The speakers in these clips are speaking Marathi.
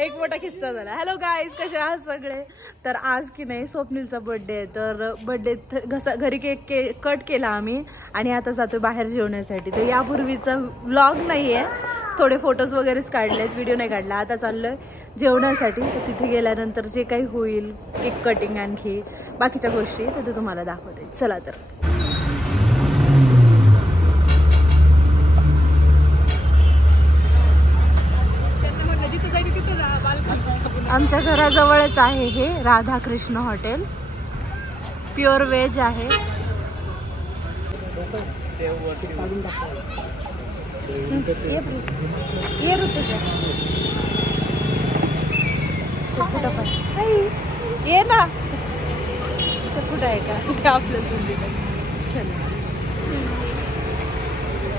एक मोठा किस्सा झाला. हॅलो गाईज, कसे आहात सगळे? तर आज की नाही स्वप्नीलचा बर्थडे आहे. तर बर्थडे घरी केक कट केला आम्ही आणि आता जातोय बाहेर जेवण्यासाठी. तर यापूर्वीचा व्लॉग नाहीये, थोडे फोटोज वगैरेच काढलेत, व्हिडिओ नाही काढला. आता चाललोय जेवणासाठी. तर तिथे गेल्यानंतर जे काही होईल, केक कटिंग आणखी बाकीच्या गोष्टी, तर ते तुम्हाला दाखवते. चला तर. आमच्या घराजवळच आहे हे राधाकृष्ण हॉटेल. प्युअर व्हेज आहे. ये ना कुठं आहे का आपलं चला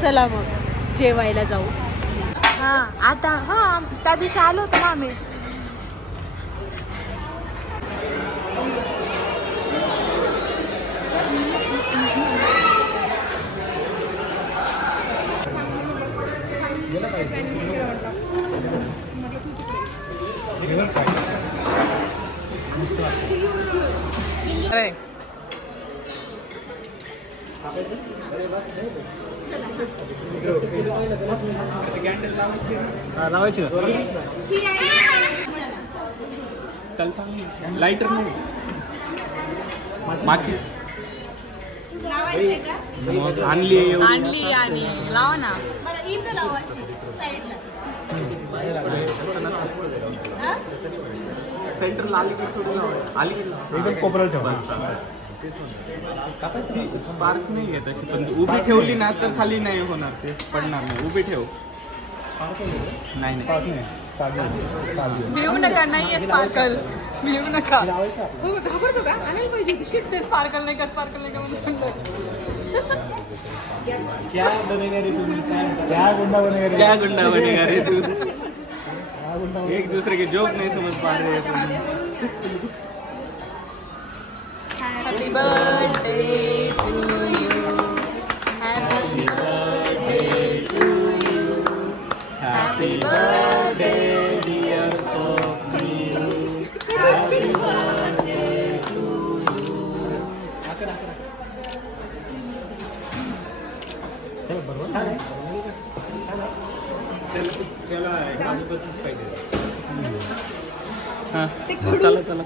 चला मग जेवायला जाऊ. हा आता हा त्या दिवशी आलो होतो ना आम्ही. अरे लावायची लाईटर नाही माचीस आणली आणि लावा ना. सेंटरला आली एकदम कोपऱ्याला ठेवा. स्पार्क नाही आहे तशी, पण उभी ठेवली ना तर खाली नाही होणार, ते पडणार नाही. उभी ठेव. नाही भिवू नका. नाहीये स्पार्कल, भिवू नका. घाबरतो का? आणायला पाहिजे शिट. ते स्पार्कल नाही का, स्पार्कल नाही का म्हणून. क्या बनेगा रे तू? क्या गुंडा बनेगा रे तू? एक दूसरे के जोक नहीं समझ पा रहे हैं. Happy birthday to you. Happy birthday to you. Happy birthday dear Sophie. Happy birthday to you.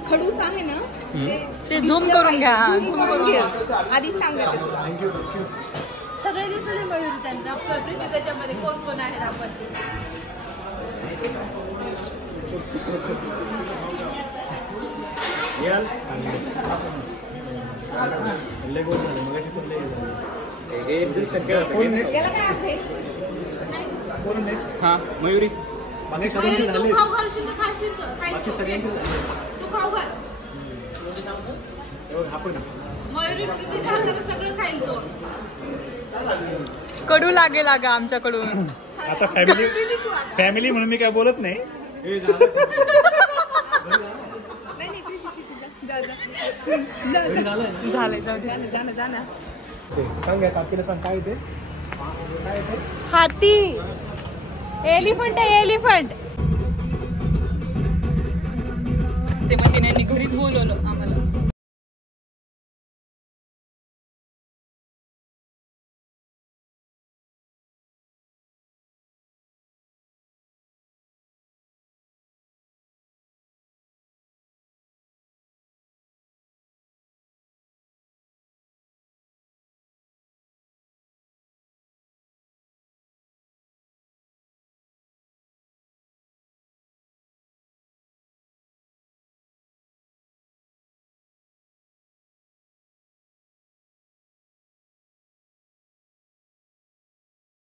खडूस आहे ना, ते झूम करून घ्या. झूम करून घ्या आधी सांगा. सगळे दिसले मयूर त्यांना फेवरेट. त्याच्यामध्ये कोण कोण आहे आपण हा मयुरी तू खाऊ घालशील तर खाशील तू खाऊ घाल. मयुरी सगळं खाईल तो. कडू लागेल अगं आमच्याकडून. आता फॅमिली म्हणून मी काय बोलत नाही. झालंय सांग काकीला सांग काय ते हाती. एलिफंट आहे एलिफंट. ते मग तिने घरीच बोलवलं.